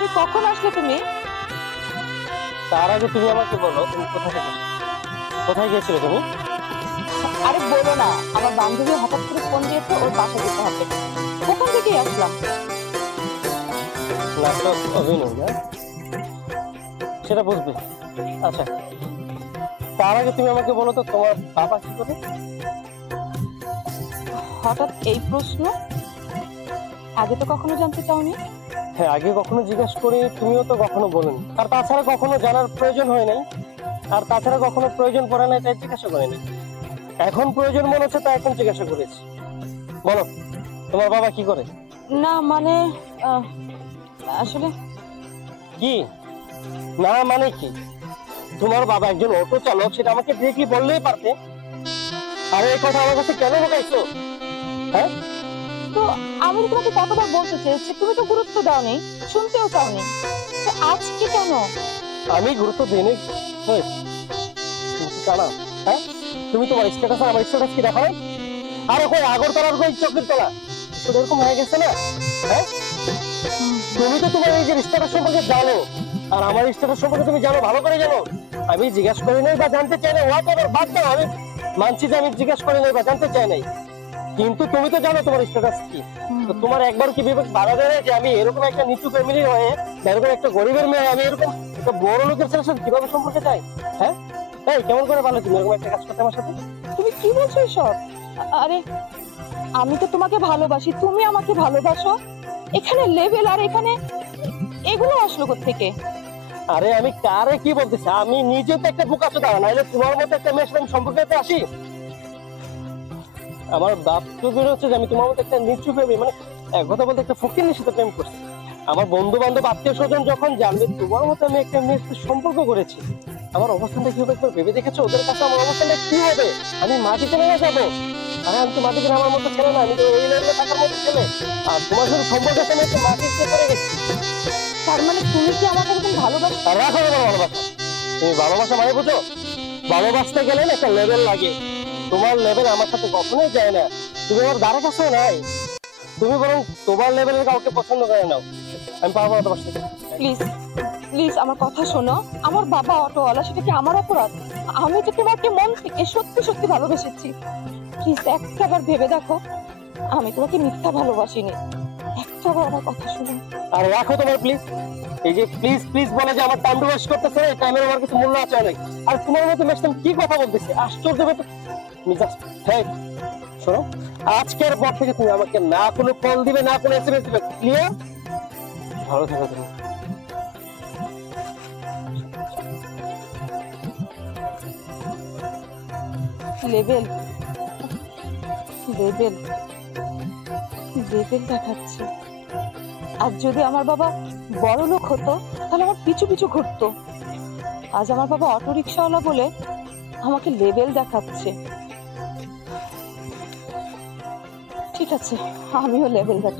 আরে কখন আসলে তুমি? তার আগে তুমি আমাকে বলো, তুমি কোথায় গিয়েছিলে তুমি? আরে বলো না, আমার বান্ধবী হঠাৎ করে ফোন দিয়েছে, ওর বাসা যেতে হবে। ওখান থেকেই আসলাম। নাটক অভিনয় না, সেটা বুঝবে। আচ্ছা, তার আগে তুমি আমাকে বলো তো তোমার বাবা কি করে? হঠাৎ এই প্রশ্ন? আগে তো কখনো জানতে চাওনি। হ্যাঁ, আগে কখনো জিজ্ঞাসা করি, তুমিও তো কখনো বলোনি। আর তাছাড়া কখনো জানার প্রয়োজন হয় নাই, আর তাছাড়া কখনো প্রয়োজন পড়ে নাই, তাই জিজ্ঞাসা করিনি। এখন প্রয়োজন মনে হচ্ছে, তাই এখন জিজ্ঞাসা করেছি। বলো, তোমার বাবা কি করে? না মানে আসলে কি না মানে কি? তোমার বাবা একজন অটো চালক, সেটা আমাকে ডিরেক্টলি বললেই পারতে। আর এই কথা আমার কাছে কেন ঢোকাইছো? হ্যাঁ, তো আমি তো তোমাকে কতবার বলতে চেয়েছি, তুমি তো গুরুত্ব দাওনি, শুনতেও চাওনি। তো আজকে কেন? আমি গুরুত্ব দিইনি। তুমি কি জানা? হ্যাঁ, তুমি তোমার স্ট্যাটাস আর আমার স্ট্যাটাস কি দেখো? আর ওই আগরতলার ওই চোখের তলা শুধু এরকম হয়ে গেছে না? হ্যাঁ, তুমি তো তোমার এই যে স্ট্যাটাস সম্পর্কে জানো, আর আমার স্ট্যাটাস সম্পর্কে তুমি জানো, ভালো করে জানো। আমি জিজ্ঞাসা করি নাই বা জানতে চাই না, হোয়াট এভার, বাদ দাও। আমি মানছি যে আমি জিজ্ঞাসা করি নাই বা জানতে চাই নাই, কিন্তু তুমি তো জানো তোমার স্ট্যাটাস কি। তো তোমার একবার কি বিবেক বাধা দেয় যে আমি এরকম একটা নিচু ফ্যামিলির হয়ে, এরকম একটা গরিবের মেয়ে, আমি এরকম একটা বড় লোকের ছেলের সাথে কিভাবে সম্পর্কে চাই? হ্যাঁ, এই কেমন করে পারলে তুমি এরকম একটা কাজ করতে আমার সাথে? তুমি কি বলছো এসব? আরে আমি তো তোমাকে ভালোবাসি, তুমি আমাকে ভালোবাসো। এখানে লেভেল আর এখানে এগুলো আসলো কোত্থেকে? আরে আমি কারে কি বলতেছি? আমি নিজে তো একটা বোকাচোদা, নাইলে তোমার মতো একটা মেয়ের সাথে আমি সম্পর্কে আসি? আমার বাপ তো হচ্ছে যে আমি তোমার মতো একটা নিচু ফ্যামিলি, মানে এক কথা বলতে একটা ফকিরের সাথে প্রেম করছি। আমার বন্ধু বান্ধব আত্মীয় স্বজন যখন জানবে তোমার মতো আমি একটা মেয়ের সাথে সম্পর্ক করেছি, আমার অবস্থানটা কি হবে একবার ভেবে দেখেছো? ওদের কাছে আমার অবস্থানটা কি হবে? আমি মাটিতে নেমে যাবো? আরে আমি তো মাটিতে নামার মতো ছেলে না, আমি তো ওই লেভেলে থাকার মতো ছেলে। আর তোমার সাথে সম্পর্ক আছে, আমি একটু মাটিতে পড়ে গেছি। তার মানে তুমি কি আমাকে একদম ভালোবাসো? আর রাখো তোমার ভালোবাসা। তুমি ভালোবাসা মানে বুঝো? ভালোবাসতে গেলে না একটা লেভেল লাগে। তোমার লেভেল আমার সাথে কখনোই যায় না। তুমি আমার দ্বারা কাছেও নাই। তুমি বরং তোমার লেভেলের কাউকে পছন্দ করে নাও। আমি পারবো না তোমার সাথে। প্লিজ প্লিজ আমার কথা শোনো। আমার বাবা অটোওয়ালা, সেটা কি আমার অপরাধ? আমি তো তোমাকে মন থেকে সত্যি সত্যি ভালোবেসেছি। প্লিজ একটাবার ভেবে দেখো, আমি তোমাকে মিথ্যা ভালোবাসিনি। একটাবার আমার কথা শোনো। আর রাখো তোমার প্লিজ। এই যে প্লিজ প্লিজ বলে যে আমার টাইম ওয়েস্ট করতেছে, এই টাইমের আমার কিছু মূল্য আছে অনেক। আর তোমার মতো ম্যাক্সিমাম কি কথা বলতেছে, আশ্চর্য ব্যাপার। তুমি জাস্ট হ্যাঁ, শোনো, আজকের পর থেকে তুমি আমাকে না কোনো কল দিবে, না কোনো এসএমএস দিবে, ক্লিয়ার? ভালো থেকো তুমি। লেভেল লেভেল লেভেল দেখাচ্ছে। আর যদি আমার বাবা বড় লোক হতো, তাহলে আমার পিছু পিছু ঘুরতো। আজ আমার বাবা অটো রিক্সাওয়ালা বলে আমাকে লেভেল দেখাচ্ছে। ঠিক আছে, আমিও লেভেল দেখাবো।